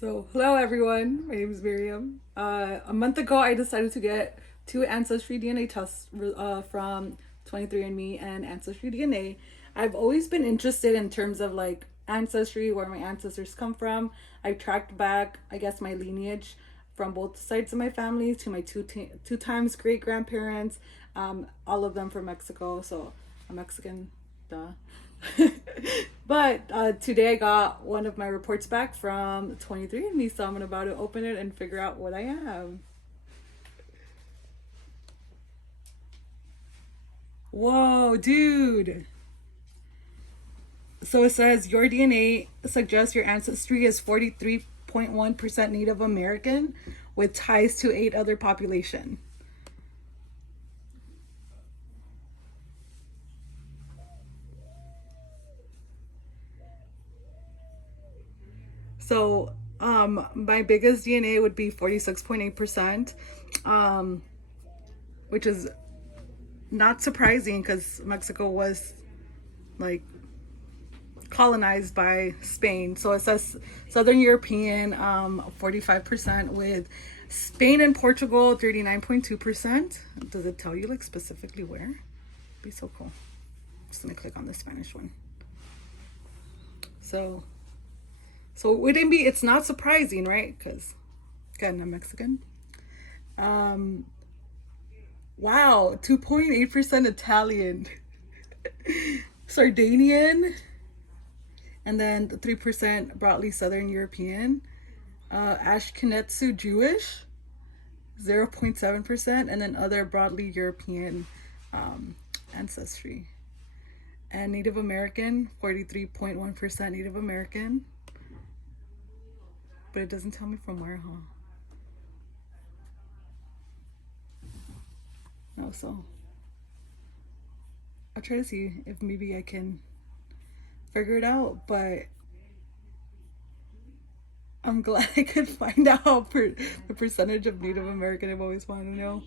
So, hello everyone. My name is Miriam. A month ago, I decided to get two ancestry DNA tests from 23andMe and Ancestry DNA. I've always been interested in terms of like ancestry, where my ancestors come from. I've tracked back, I guess, my lineage from both sides of my family to my two times great grandparents, all of them from Mexico. So, I'm Mexican, duh. But today I got one of my reports back from 23andMe, so I'm about to open it and figure out what I have. Whoa, dude. So it says your DNA suggests your ancestry is 43.1% Native American with ties to 8 other population. So my biggest DNA would be 46.8%, um, which is not surprising because Mexico was like colonized by Spain. So it says Southern European, 45%, with Spain and Portugal 39.2%. Does it tell you like specifically where? Be so cool. Just gonna click on the Spanish one. So so it wouldn't be, it's not surprising, right? Because again, I'm Mexican. Um wow, 2.8% Italian. Sardinian, and then 3% broadly Southern European. Ashkenetsu Jewish, 0.7%, and then other broadly European ancestry. And Native American, 43.1% Native American. But it doesn't tell me from where, huh? No, so I'll try to see if maybe I can figure it out, but I'm glad I could find out the percentage of Native American I've always wanted to know.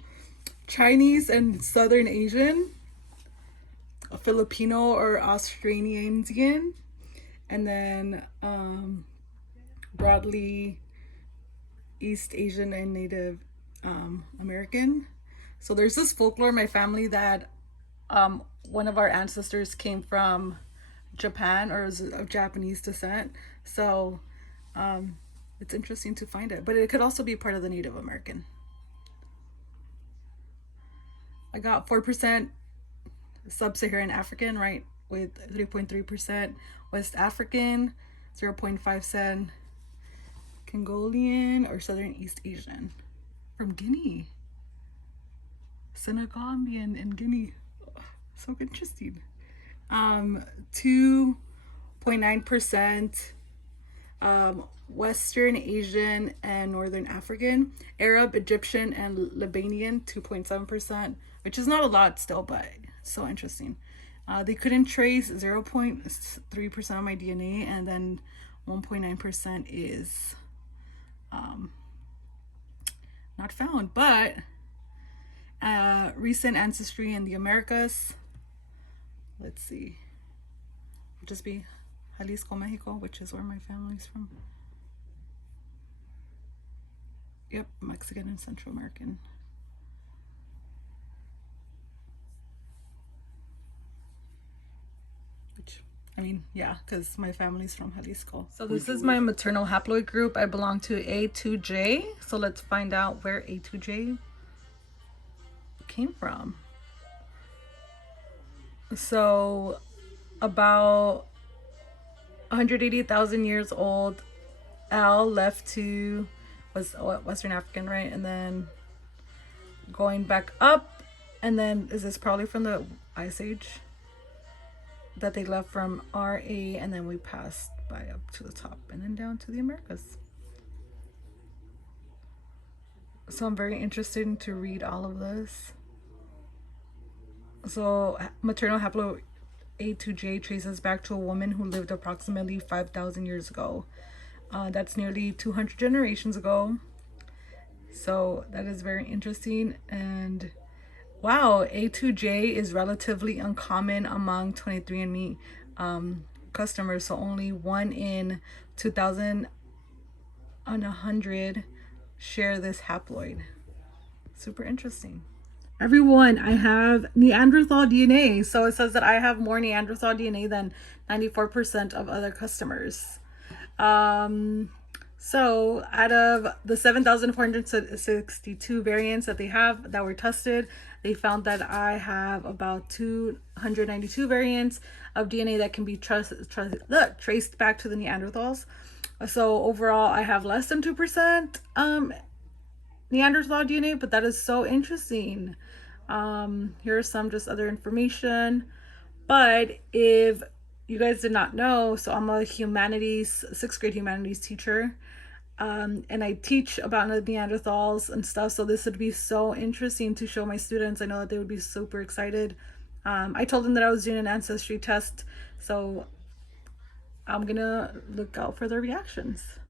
Chinese and Southern Asian, a Filipino or Australian, and then broadly East Asian and Native American. So there's this folklore in my family that one of our ancestors came from Japan or was of Japanese descent. So it's interesting to find it, but it could also be part of the Native American. I got 4% Sub-Saharan African, right, with 3.3% West African, 0.5% Congolian or Southern East Asian from Guinea, Senegambian and Guinea. So interesting. 2.9% Western Asian and Northern African, Arab, Egyptian, and Libanian, 2.7%, which is not a lot still, but so interesting. They couldn't trace 0.3% of my DNA, and then 1.9% is not found. But recent ancestry in the Americas, let's see, would just be Jalisco, Mexico, which is where my family's from. Yep, Mexican and Central American. Which, I mean, yeah, because my family's from Jalisco. So this is my maternal haploid group. I belong to A2J. So let's find out where A2J came from. So about 180,000 years old, Al left to, was Western African, right? And then going back up, and then is this probably from the Ice Age that they left from RA, and then we passed by up to the top and then down to the Americas. So I'm very interested to read all of this. So maternal haplo A2J traces back to a woman who lived approximately 5,000 years ago. That's nearly 200 generations ago. So that is very interesting. And wow, A2J is relatively uncommon among 23andMe customers. So only 1 in 2,000 on 100 share this haploid. Super interesting. Everyone, I have Neanderthal DNA. So it says that I have more Neanderthal DNA than 94% of other customers. Um, so out of the 7,462 variants that they have that were tested, they found that I have about 292 variants of DNA that can be traced back to the Neanderthals. So overall, I have less than 2% Neanderthal DNA, but that is so interesting. Here's some just other information. But if you guys did not know, so I'm a humanities, sixth grade humanities teacher. And I teach about the Neanderthals and stuff. So this would be so interesting to show my students. I know that they would be super excited. I told them that I was doing an ancestry test. So I'm gonna look out for their reactions.